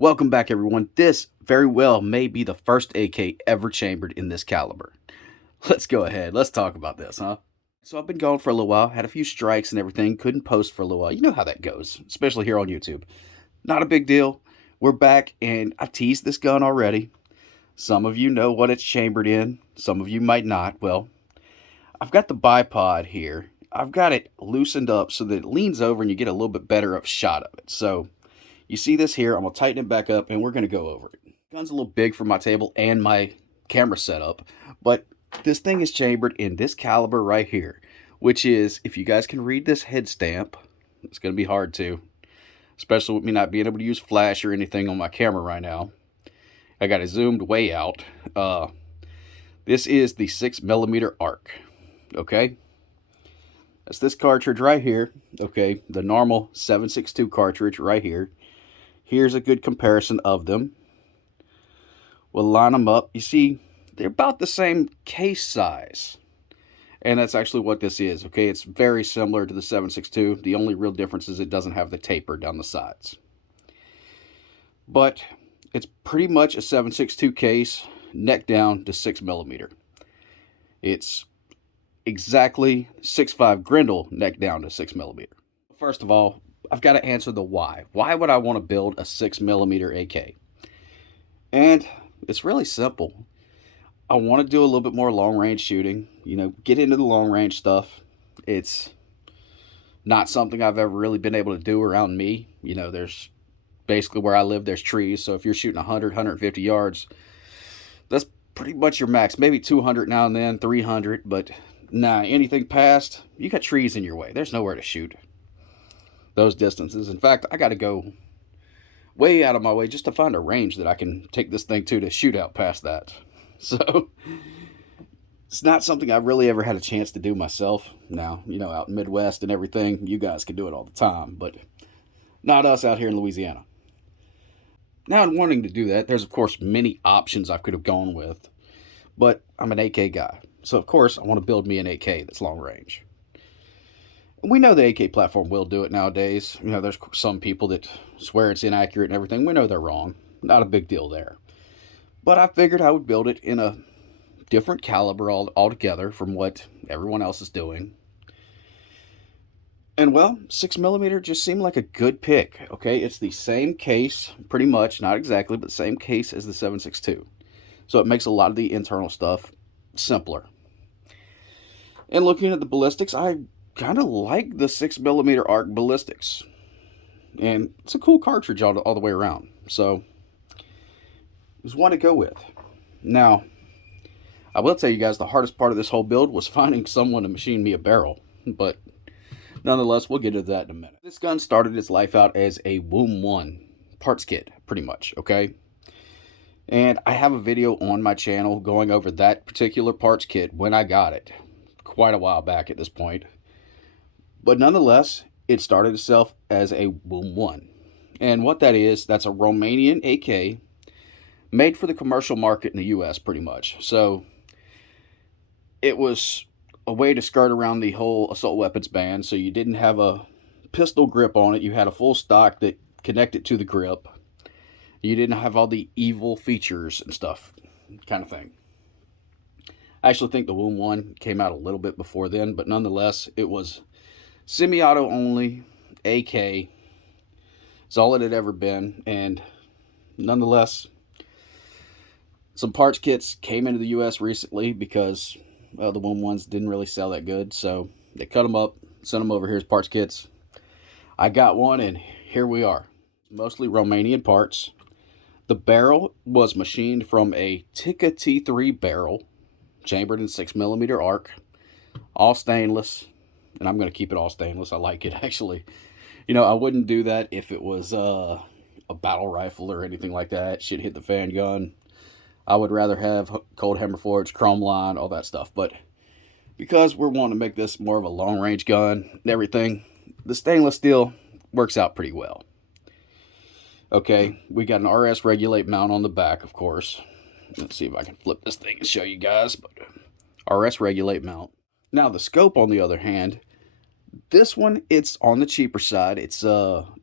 Welcome back, everyone. This very well may be the first AK ever chambered in this caliber. Let's go ahead. Let's talk about this, huh? So I've been gone for a little while, had a few strikes and everything, couldn't post for a little while. You know how that goes, especially here on YouTube. Not a big deal. We're back, and I've teased this gun already. Some of you know what it's chambered in. Some of you might not. Well, I've got the bipod here. I've got it loosened up so that it leans over and you get a little bit better of a shot of it. So you see this here, I'm going to tighten it back up and we're going to go over it. Gun's a little big for my table and my camera setup, but this thing is chambered in this caliber right here, which is, if you guys can read this head stamp, it's going to be hard to, especially with me not being able to use flash or anything on my camera right now. I got it zoomed way out. This is the 6mm arc, okay? That's this cartridge right here, okay? The normal 7.62 cartridge right here. Here's a good comparison of them. We'll line them up. You see, they're about the same case size. And that's actually what this is, okay? It's very similar to the 7.62. The only real difference is it doesn't have the taper down the sides. But it's pretty much a 7.62 case, neck down to 6mm. It's exactly 6.5 Grendel neck down to 6mm. First of all, I've got to answer the why. Why would I want to build a 6mm AK? And it's really simple. I want to do a little bit more long range shooting, get into the long range stuff. It's not something I've ever really been able to do around me. There's basically where I live, there's trees. So if you're shooting 100, 150 yards, that's pretty much your max. Maybe 200 now and then, 300, but nah, anything past, you got trees in your way. There's nowhere to shoot those distances. In fact, I got to go way out of my way just to find a range that I can take this thing to shoot out past that. So it's not something I've really ever had a chance to do myself. Now, out in Midwest and everything, you guys can do it all the time, but not us out here in Louisiana. Now, in wanting to do that, there's of course many options I could have gone with, but I'm an AK guy. So of course I want to build me an AK that's long range. We know the AK platform will do it nowadays. There's some people that swear it's inaccurate and everything. We know they're wrong. Not a big deal there. But I figured I would build it in a different caliber altogether from what everyone else is doing. And well, 6mm just seemed like a good pick. Okay, it's the same case, pretty much, not exactly, but the same case as the 7.62. So it makes a lot of the internal stuff simpler. And looking at the ballistics, I kind of like the 6mm arc ballistics, and it's a cool cartridge all the way around, so there's one to go with. Now, I will tell you guys the hardest part of this whole build was finding someone to machine me a barrel, but nonetheless, we'll get into that in a minute. This gun started its life out as a Womb 1 parts kit, pretty much, okay? And I have a video on my channel going over that particular parts kit when I got it, quite a while back at this point. But nonetheless, it started itself as a Womb 1. And what that is, that's a Romanian AK made for the commercial market in the US pretty much. So it was a way to skirt around the whole assault weapons ban. So you didn't have a pistol grip on it. You had a full stock that connected to the grip. You didn't have all the evil features and stuff, kind of thing. I actually think the Womb 1 came out a little bit before then, but nonetheless, it was semi-auto only, AK. It's all it had ever been, and nonetheless, some parts kits came into the US recently because the Womb 1s didn't really sell that good, so they cut them up, sent them over here as parts kits. I got one, and here we are. Mostly Romanian parts. The barrel was machined from a Tikka T3 barrel, chambered in 6mm arc, all stainless. And I'm going to keep it all stainless. I like it, actually. I wouldn't do that if it was a battle rifle or anything like that. Shit hit the fan gun. I would rather have cold hammer forged, chrome line, all that stuff. But because we're wanting to make this more of a long range gun and everything, the stainless steel works out pretty well. Okay, we got an RS regulate mount on the back, of course. Let's see if I can flip this thing and show you guys. But RS regulate mount. Now the scope, on the other hand, this one, it's on the cheaper side. It's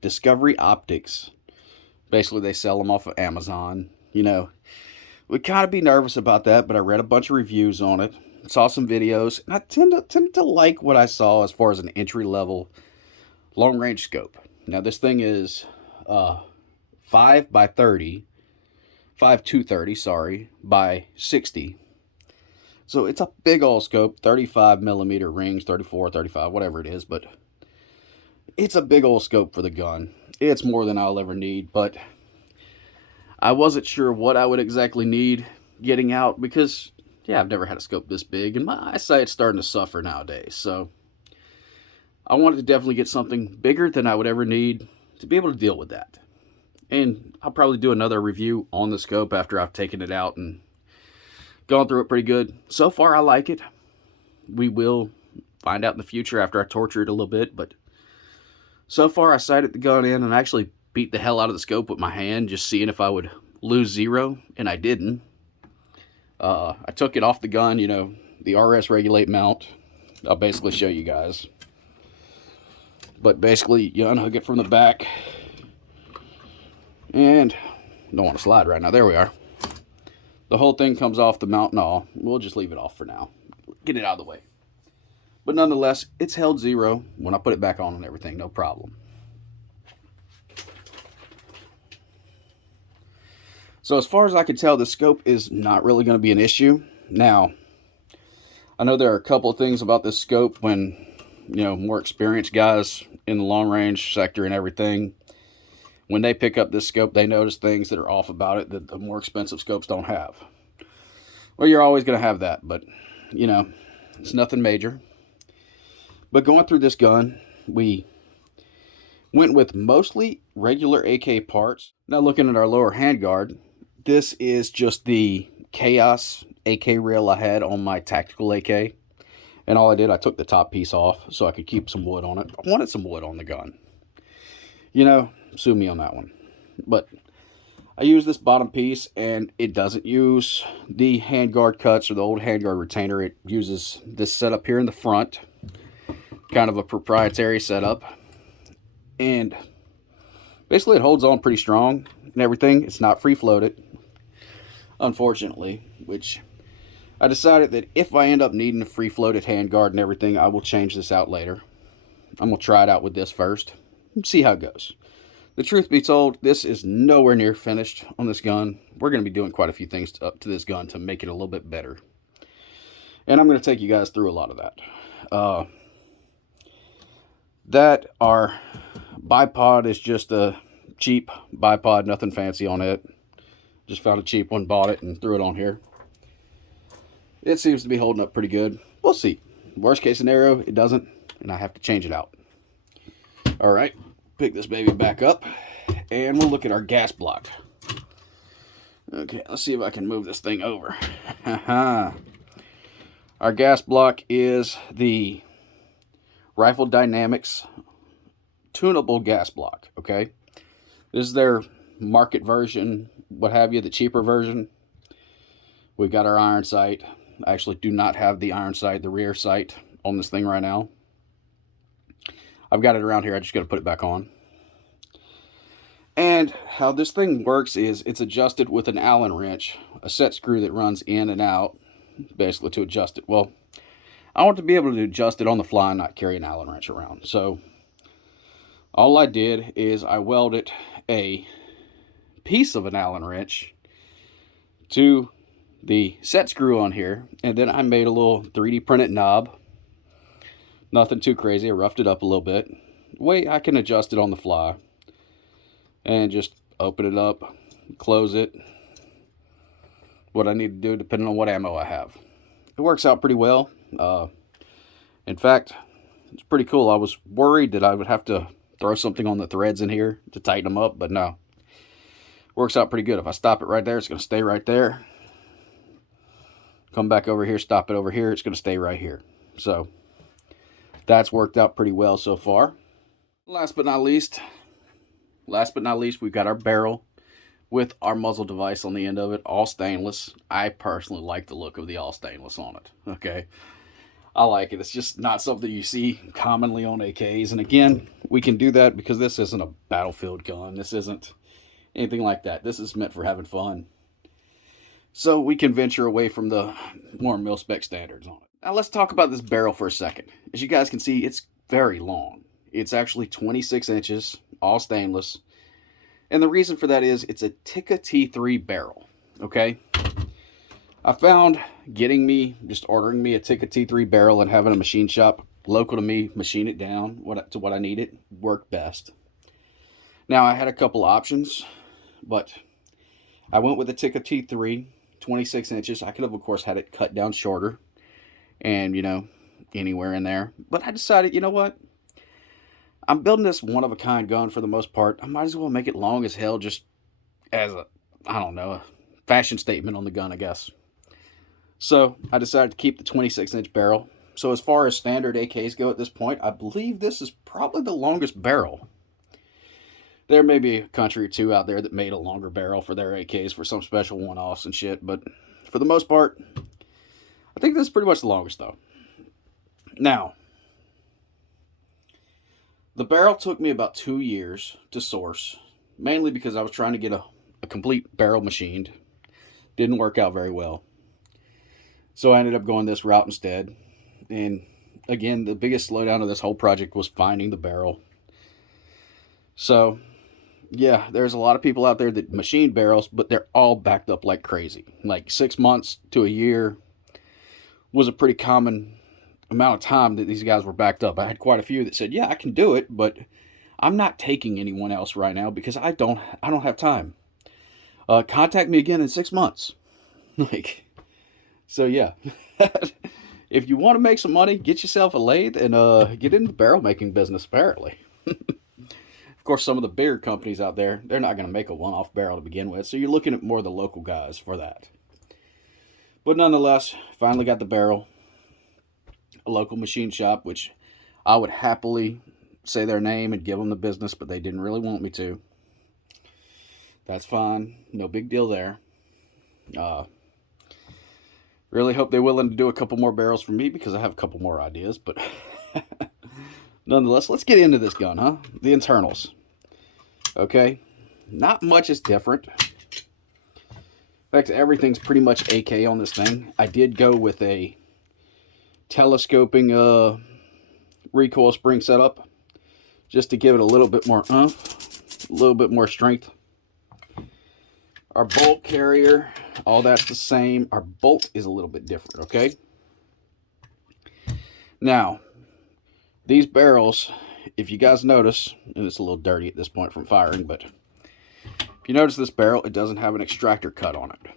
Discovery Optics. Basically, they sell them off of Amazon. You know, would kind of be nervous about that, but I read a bunch of reviews on it, saw some videos, and I tend to like what I saw as far as an entry level long range scope. Now this thing is 5 by 30, 5 to 30, sorry, by 60. So it's a big old scope, 35 millimeter rings, 34, 35, whatever it is, but it's a big old scope for the gun. It's more than I'll ever need, but I wasn't sure what I would exactly need getting out because, yeah, I've never had a scope this big, and my eyesight's starting to suffer nowadays. So I wanted to definitely get something bigger than I would ever need to be able to deal with that. And I'll probably do another review on the scope after I've taken it out and gone through it pretty good. So far, I like it. We will find out in the future after I torture it a little bit, but so far I sighted the gun in and actually beat the hell out of the scope with my hand, just seeing if I would lose zero, and I didn't. I took it off the gun, you know, the RS regulate mount. I'll basically show you guys. But basically, you unhook it from the back, and don't want to slide right now. There we are. The whole thing comes off the mount and all. We'll just leave it off for now. Get it out of the way. But nonetheless, it's held zero when I put it back on and everything, no problem. So as far as I can tell, the scope is not really going to be an issue. Now, I know there are a couple of things about this scope when, you know, more experienced guys in the long range sector and everything, when they pick up this scope, they notice things that are off about it that the more expensive scopes don't have. Well, you're always going to have that, but, you know, it's nothing major. But going through this gun, we went with mostly regular AK parts. Now looking at our lower handguard, this is just the Chaos AK rail I had on my tactical AK. And all I did, I took the top piece off so I could keep some wood on it. I wanted some wood on the gun. You know, sue me on that one. But I use this bottom piece, and it doesn't use the handguard cuts or the old handguard retainer. It uses this setup here in the front. Kind of a proprietary setup. And basically it holds on pretty strong and everything. It's not free floated, unfortunately, which I decided that if I end up needing a free floated handguard and everything, I will change this out later. I'm going to try it out with this first and see how it goes. The truth be told, this is nowhere near finished on this gun. We're going to be doing quite a few things up to this gun to make it a little bit better. And I'm going to take you guys through a lot of that. That our bipod is just a cheap bipod, nothing fancy on it. Just found a cheap one, bought it, and threw it on here. It seems to be holding up pretty good. We'll see. Worst case scenario, it doesn't, and I have to change it out. All right, pick this baby back up, and we'll look at our gas block. Okay, let's see if I can move this thing over. Our gas block is the Rifle Dynamics tunable gas block, okay? This is their market version, what have you, the cheaper version. We've got our iron sight. I actually do not have the iron sight, the rear sight on this thing right now. I've got it around here. I just got to put it back on. And how this thing works is it's adjusted with an Allen wrench, a set screw that runs in and out, basically to adjust it. Well, I want to be able to adjust it on the fly and not carry an Allen wrench around. So all I did is I welded a piece of an Allen wrench to the set screw on here, and then I made a little 3D printed knob. Nothing too crazy. I roughed it up a little bit. Way I can adjust it on the fly. And just open it up, close it. What I need to do depending on what ammo I have. It works out pretty well. In fact, it's pretty cool. I was worried that I would have to throw something on the threads in here to tighten them up, but no. Works out pretty good. If I stop it right there, it's going to stay right there. Come back over here, stop it over here, it's going to stay right here. So, that's worked out pretty well so far. Last but not least, we've got our barrel with our muzzle device on the end of it, all stainless. I personally like the look of the all stainless on it, okay? I like it. It's just not something you see commonly on AKs. And again, we can do that because this isn't a battlefield gun. This isn't anything like that. This is meant for having fun. So we can venture away from the more mil-spec standards on it. Now let's talk about this barrel for a second. As you guys can see, it's very long. It's actually 26 inches, all stainless. And the reason for that is it's a Tikka T3 barrel, okay? I found just ordering me a Tikka T3 barrel and having a machine shop local to me machine it down to what I need it worked best. Now I had a couple options, but I went with the Tikka T3, 26 inches. I could have, of course, had it cut down shorter and, anywhere in there. But I decided, you know what? I'm building this one-of-a-kind gun for the most part. I might as well make it long as hell just as a fashion statement on the gun, I guess. So I decided to keep the 26-inch barrel. So as far as standard AKs go at this point, I believe this is probably the longest barrel. There may be a country or two out there that made a longer barrel for their AKs for some special one-offs and shit, but for the most part, I think this is pretty much the longest, though. Now, the barrel took me about 2 years to source, mainly because I was trying to get a complete barrel machined. Didn't work out very well. So I ended up going this route instead. And again, the biggest slowdown of this whole project was finding the barrel. So, yeah, there's a lot of people out there that machine barrels, but they're all backed up like crazy. Like 6 months to a year was a pretty common amount of time that these guys were backed up. I had quite a few that said, yeah, I can do it, but I'm not taking anyone else right now because I don't have time. Contact me again in 6 months. So yeah. If you want to make some money, get yourself a lathe and get into the barrel making business, apparently. Of course, some of the bigger companies out there, they're not going to make a one-off barrel to begin with, so you're looking at more of the local guys for that. But nonetheless, finally got the barrel. A local machine shop, which I would happily say their name and give them the business, but they didn't really want me to. That's fine. No big deal there. Really hope they're willing to do a couple more barrels for me because I have a couple more ideas, but nonetheless, let's get into this gun, huh? The internals. Okay. Not much is different. In fact, everything's pretty much AK on this thing. I did go with a telescoping recoil spring setup just to give it a little bit more oomph, a little bit more strength. Our bolt carrier, all that's the same. Our bolt is a little bit different, okay? Now, these barrels, if you guys notice, and it's a little dirty at this point from firing, but if you notice this barrel, it doesn't have an extractor cut on it.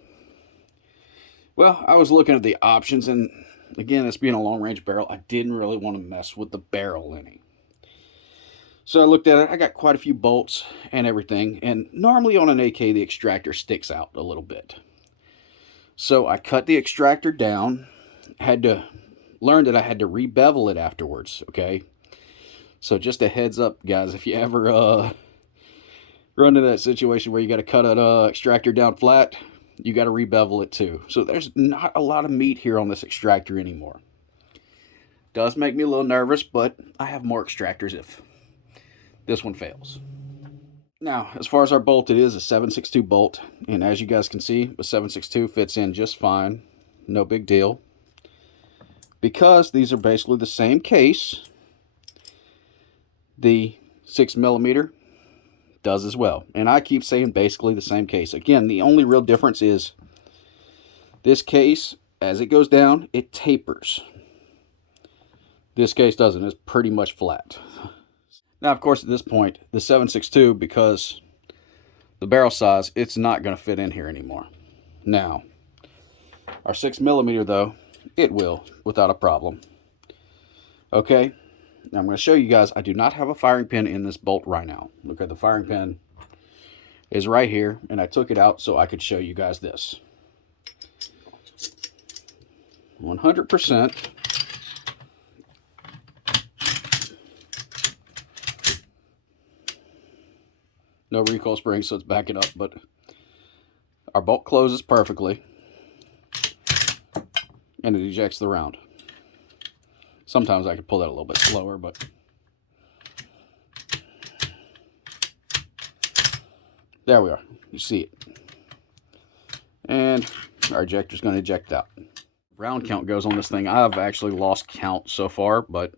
Well, I was looking at the options, and again, this being a long-range barrel, I didn't really want to mess with the barrel any. So I looked at it. I got quite a few bolts and everything. And normally on an AK, the extractor sticks out a little bit. So I cut the extractor down. Had to learn that I had to re-bevel it afterwards, okay? So just a heads up, guys. If you ever run into that situation where you got to cut an extractor down flat, you got to re-bevel it too. So there's not a lot of meat here on this extractor anymore. Does make me a little nervous, but I have more extractors if this one fails. Now, as far as our bolt, it is a 7.62 bolt. And as you guys can see, the 7.62 fits in just fine. No big deal. Because these are basically the same case, the 6mm does as well. And I keep saying basically the same case. Again, the only real difference is this case, as it goes down, it tapers. This case doesn't. It's pretty much flat. Now, of course, at this point, the 7.62, because the barrel size, it's not going to fit in here anymore. Now, our 6mm, though, it will, without a problem. Okay, now I'm going to show you guys, I do not have a firing pin in this bolt right now. Look at the firing pin is right here, and I took it out so I could show you guys this. 100%. No recoil spring, so it's backing up, but our bolt closes perfectly, and it ejects the round. Sometimes I could pull that a little bit slower, but There we are. You see it. And our ejector's going to eject out. Round count goes on this thing. I've actually lost count so far, but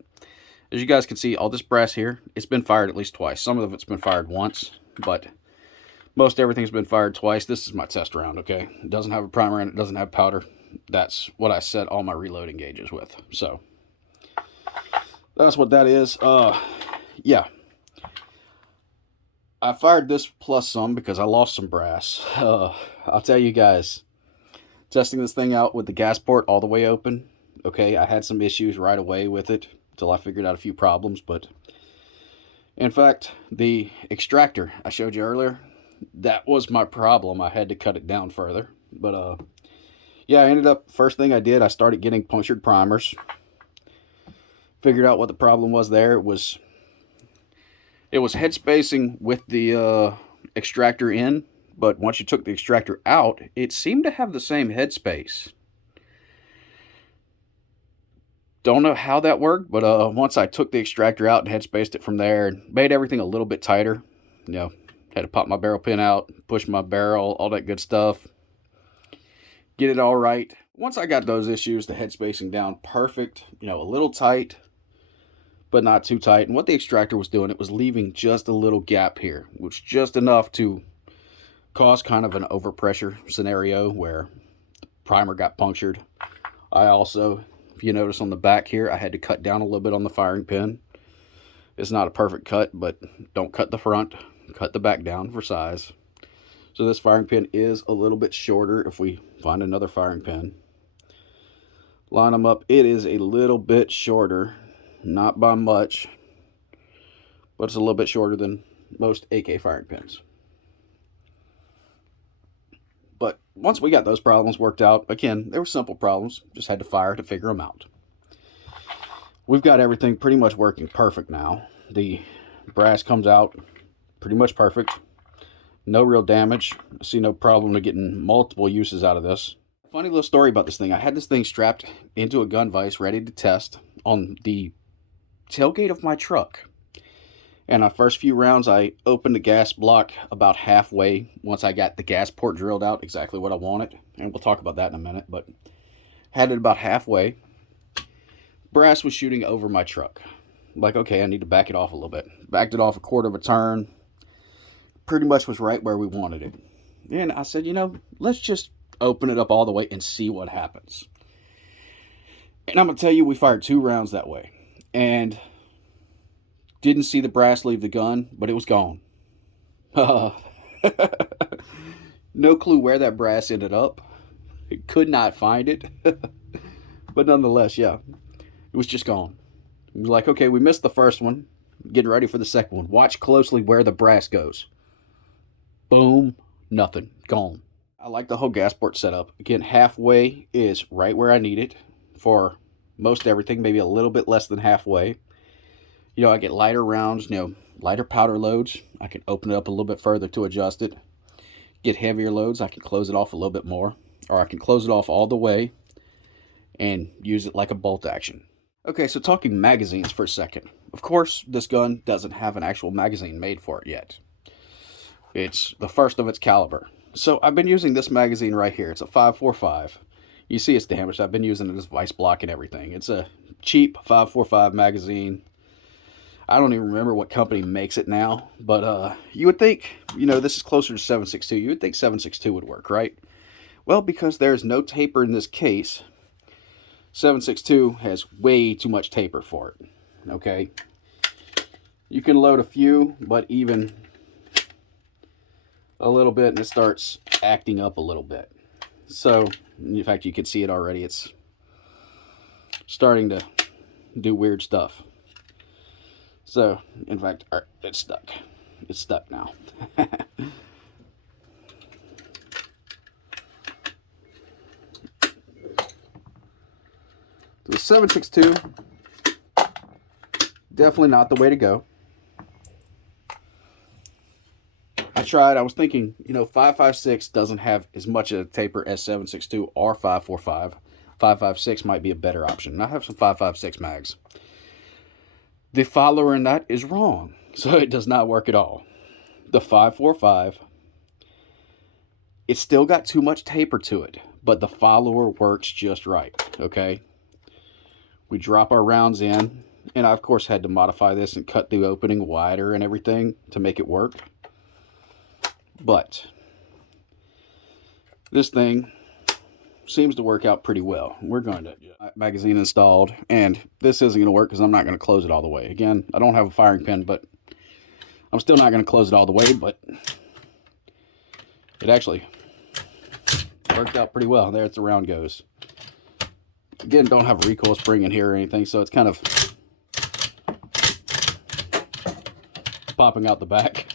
as you guys can see, all this brass here, it's been fired at least twice. Some of it's been fired once, but most everything's been fired twice. This is my test round, okay? It doesn't have a primer in it, doesn't have powder. That's what I set all my reloading gauges with. So that's what that is. Yeah. I fired this plus some because I lost some brass. I'll tell you guys, testing this thing out with the gas port all the way open, okay, I had some issues right away with it until I figured out a few problems, but in fact, the extractor I showed you earlier, that was my problem. I had to cut it down further, but yeah, I ended up, first thing I did, I started getting punctured primers. Figured out what the problem was there. It was head spacing with the extractor in, but once you took the extractor out, it seemed to have the same head space. Don't know how that worked, but once I took the extractor out and head spaced it from there, and made everything a little bit tighter. You know, had to pop my barrel pin out, push my barrel, all that good stuff. Get it all right. Once I got those issues, the head spacing down perfect, you know, a little tight, but not too tight. And what the extractor was doing, it was leaving just a little gap here, which just enough to cause kind of an overpressure scenario where the primer got punctured. I also, if you notice on the back here, I had to cut down a little bit on the firing pin. It's not a perfect cut, but don't cut the front, cut the back down for size. So this firing pin is a little bit shorter if we find another firing pin. Line them up, it is a little bit shorter, not by much, but it's a little bit shorter than most AK firing pins. But once we got those problems worked out, again, they were simple problems, just had to fire to figure them out. We've got everything pretty much working perfect now. The brass comes out pretty much perfect. No real damage. I see no problem with getting multiple uses out of this. Funny little story about this thing. I had this thing strapped into a gun vise ready to test on the tailgate of my truck. And our first few rounds, I opened the gas block about halfway once I got the gas port drilled out, exactly what I wanted. And we'll talk about that in a minute, but had it about halfway. Brass was shooting over my truck. Like, okay, I need to back it off a little bit. Backed it off a quarter of a turn. Pretty much was right where we wanted it. And I said, you know, let's just open it up all the way and see what happens. And I'm going to tell you, we fired 2 rounds that way. And didn't see the brass leave the gun, but it was gone. No clue where that brass ended up. Could not find it. But nonetheless, yeah, it was just gone. It was like, okay, we missed the first one. Getting ready for the second one. Watch closely where the brass goes. Boom, nothing, gone. I like the whole gas port setup. Again, halfway is right where I need it for most everything, maybe a little bit less than halfway. You know, I get lighter rounds, you know, lighter powder loads. I can open it up a little bit further to adjust it. Get heavier loads, I can close it off a little bit more. Or I can close it off all the way and use it like a bolt action. Okay, so talking magazines for a second. Of course, this gun doesn't have an actual magazine made for it yet. It's the first of its caliber. So I've been using this magazine right here. It's a 5.45. You see it's damaged. I've been using it as vice block and everything. It's a cheap 5.45 magazine. I don't even remember what company makes it now, but you would think, you know, this is closer to 7.62. You would think 7.62 would work, right? Well, because there's no taper in this case, 7.62 has way too much taper for it, okay? You can load a few, but even a little bit and it starts acting up a little bit. So, in fact, you can see it already. It's starting to do weird stuff. So, in fact, it's stuck. It's stuck now. The 7.62, definitely not the way to go. I tried, I was thinking, you know, 5.56 doesn't have as much of a taper as 7.62 or 5.45. 5.56 might be a better option. And I have some 5.56 mags. The follower in that is wrong. So it does not work at all. The 5.45 It's still got too much taper to it, but the follower works just right, okay? We drop our rounds in, and I, of course, had to modify this and cut the opening wider and everything to make it work. But this thing seems to work out pretty well. We're going to magazine installed, and this isn't going to work because I'm not going to close it all the way. Again, I don't have a firing pin, but I'm still not going to close it all the way, but it actually worked out pretty well. There, the round goes. Again, don't have a recoil spring in here or anything, so it's kind of popping out the back.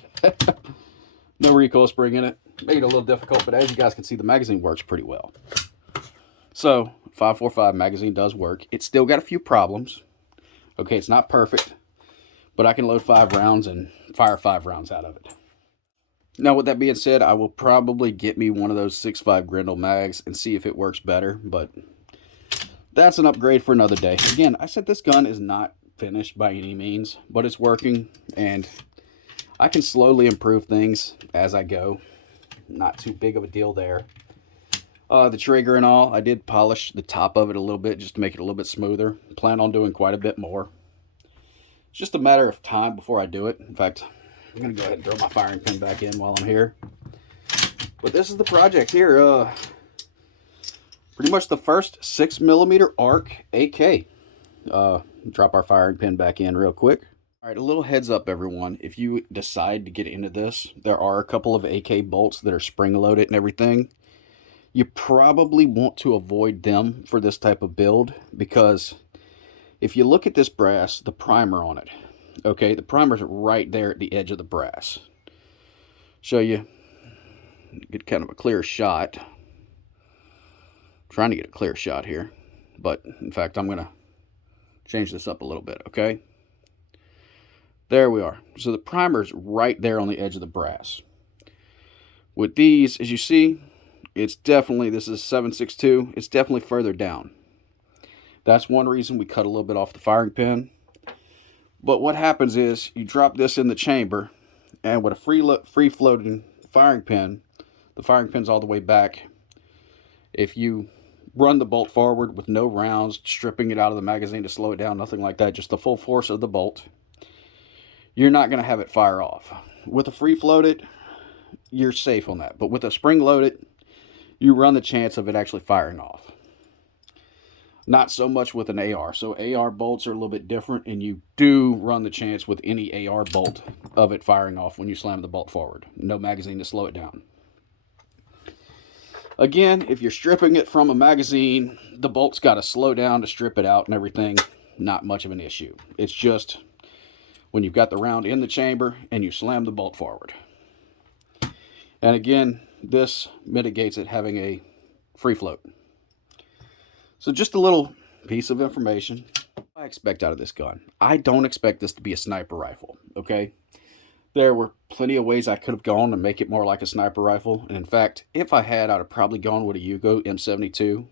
No recoil spring in it. Made it a little difficult, but as you guys can see, the magazine works pretty well. So 5.45 magazine does work. It's still got a few problems. Okay, it's not perfect, but I can load 5 rounds and fire 5 rounds out of it. Now, with that being said, I will probably get me one of those 6.5 Grendel mags and see if it works better, but that's an upgrade for another day. Again, I said this gun is not finished by any means, but it's working, and I can slowly improve things as I go. Not too big of a deal there. The trigger and all, I did polish the top of it a little bit just to make it a little bit smoother. Plan on doing quite a bit more. It's just a matter of time before I do it. In fact, I'm going to go ahead and throw my firing pin back in while I'm here. But this is the project here. Pretty much the first 6mm arc AK. Drop our firing pin back in real quick. All right, a little heads up, everyone. If you decide to get into this, there are a couple of AK bolts that are spring-loaded and everything. You probably want to avoid them for this type of build, because if you look at this brass, the primer on it, okay, the primer's right there at the edge of the brass. Show you, get kind of a clear shot. Trying to get a clear shot here, but in fact, I'm going to change this up a little bit, okay? There we are. So the primer's right there on the edge of the brass. With these, as you see, it's definitely, this is 7.62, it's definitely further down. That's one reason we cut a little bit off the firing pin. But what happens is, you drop this in the chamber, and with a free-floating firing pin, the firing pin's all the way back. If you run the bolt forward with no rounds, stripping it out of the magazine to slow it down, nothing like that, just the full force of the bolt, you're not going to have it fire off. With a free-floated, you're safe on that. But with a spring-loaded, you run the chance of it actually firing off. Not so much with an AR. So AR bolts are a little bit different, and you do run the chance with any AR bolt of it firing off when you slam the bolt forward. No magazine to slow it down. Again, if you're stripping it from a magazine, the bolt's got to slow down to strip it out and everything. Not much of an issue. It's just when you've got the round in the chamber and you slam the bolt forward. And again, this mitigates it having a free float. So just a little piece of information I expect out of this gun. I don't expect this to be a sniper rifle, okay? There were plenty of ways I could have gone to make it more like a sniper rifle. And in fact, if I had, I'd have probably gone with a Rougarou M72.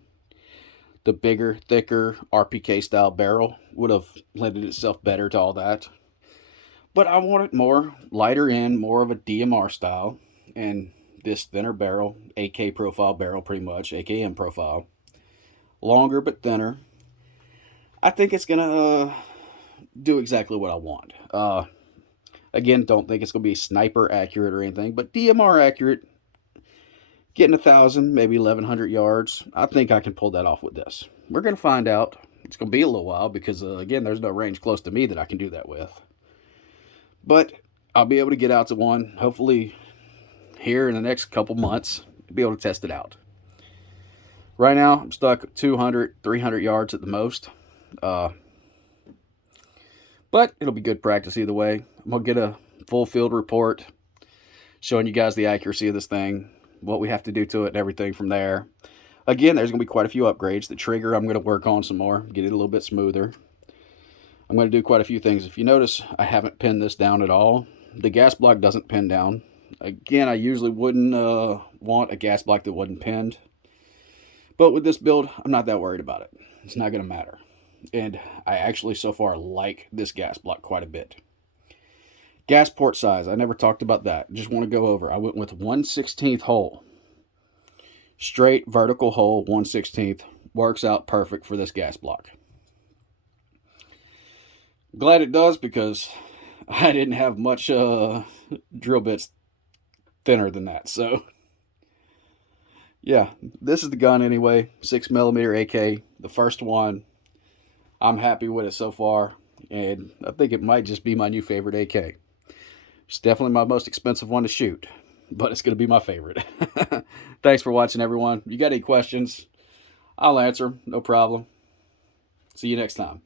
The bigger, thicker RPK style barrel would have lended itself better to all that. But I wanted more lighter in, more of a DMR style. And this thinner barrel, AK profile barrel pretty much, AKM profile. Longer but thinner. I think it's going to do exactly what I want. Again, don't think it's going to be sniper accurate or anything, but DMR accurate. Getting 1,000, maybe 1,100 yards. I think I can pull that off with this. We're going to find out. It's going to be a little while because, again, there's no range close to me that I can do that with. But I'll be able to get out to one, hopefully here in the next couple months, be able to test it out. Right now, I'm stuck at 200, 300 yards at the most. But it'll be good practice either way. I'm going to get a full field report showing you guys the accuracy of this thing, what we have to do to it and everything from there. Again, there's going to be quite a few upgrades. The trigger I'm going to work on some more, get it a little bit smoother. I'm going to do quite a few things. If you notice, I haven't pinned this down at all. The gas block doesn't pin down. Again, I usually wouldn't want a gas block that wasn't pinned. But with this build, I'm not that worried about it. It's not going to matter. And I actually so far like this gas block quite a bit. Gas port size, I never talked about that. Just want to go over. I went with 1/16 hole. Straight vertical hole, 1/16. Works out perfect for this gas block. Glad it does, because I didn't have much drill bits thinner than that. So yeah, this is the gun anyway. 6mm AK, the first one. I'm happy with it so far, and I think it might just be my new favorite AK. It's definitely my most expensive one to shoot, but it's going to be my favorite. Thanks for watching, everyone. If you got any questions, I'll answer them. No problem. See you next time.